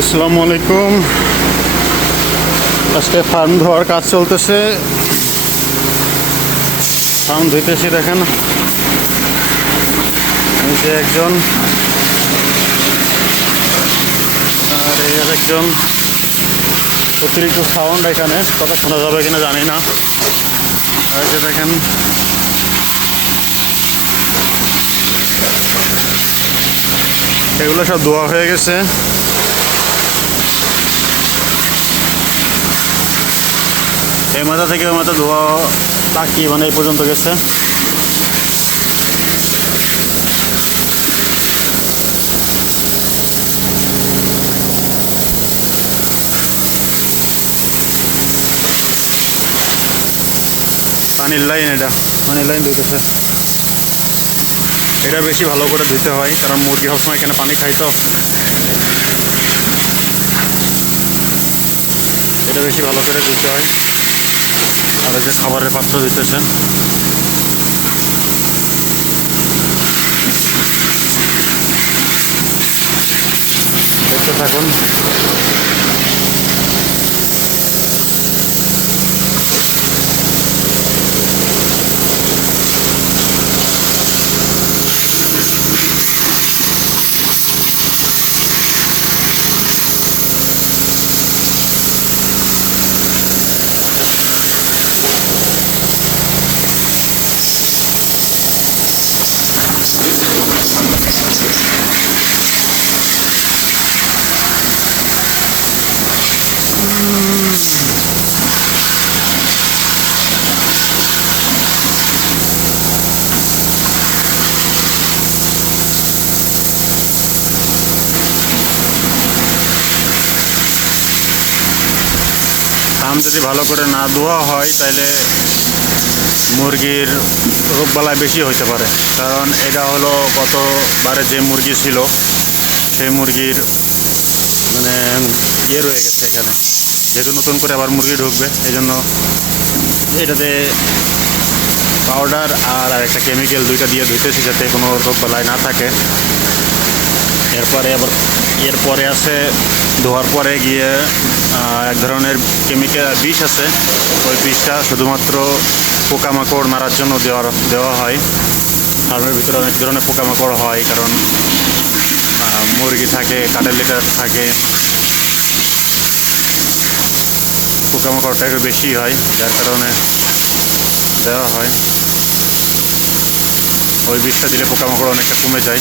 আসসালামু আলাইকুম। আজকে ফার্ম ধোয়ার কাজ চলতেছে। ফার্ম ধুইতেছি, দেখেন এই যে একজন, আর এই একজন। অতিরিক্ত সাউন্ড এখানে, কথা শোনা যাবে কিনা জানি না। আর এই যে দেখেন এগুলো সব ধোয়া হয়ে গেছে। এই মাথা থেকে ওই মাথা ধোয়া বাকি, মানে এই পর্যন্ত গেছে। পানির লাইন, এটা পানির লাইন ধুইতেছে। এটা বেশি ভালো করে ধুইতে হয়, কারণ মুরগি সবসময় এখানে পানি খাই, তো এটা বেশি ভালো করে ধুইতে হয়। আর এই যে খাবারের পাত্র দিতেছেন, দেখতে থাকুন। ফার্ম যদি ভালো করে না ধোয়া হয় তাহলে মুরগির রোগবালাই বেশি হইতে পারে। কারণ এটা হলো গতবারে যে মুরগি ছিল সেই মুরগির মানে ইয়ে রয়ে গেছে এখানে, যেহেতু নতুন করে আবার মুরগি ঢুকবে, এই জন্য এটাতে পাউডার আর একটা কেমিক্যাল দুইটা দিয়ে ধুইতেছি, যাতে কোনো রোগবালাই না থাকে। এরপরে আছে ধোয়ার পরে গিয়ে এক ধরনের কেমিক্যাল বিষ আছে, ওই বিষটা শুধুমাত্র পোকামাকড় মারার জন্য দেওয়া হয়। ফার্মের ভিতরে অনেক ধরনের পোকামাকড় হয়, কারণ মুরগি থাকে, কাঠের লিটার থাকে, পোকামাকড়টা একটু বেশি হয়, যার কারণে দেওয়া হয়। ওই বিষটা দিলে পোকামাকড় অনেকটা কমে যায়,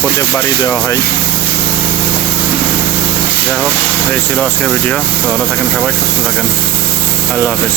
প্রত্যেকবারই দেওয়া হয়। যাই হোক, এই ছিল আজকের ভিডিও। তো ভালো থাকেন সবাই, সুস্থ থাকেন। আল্লাহ হাফেজ।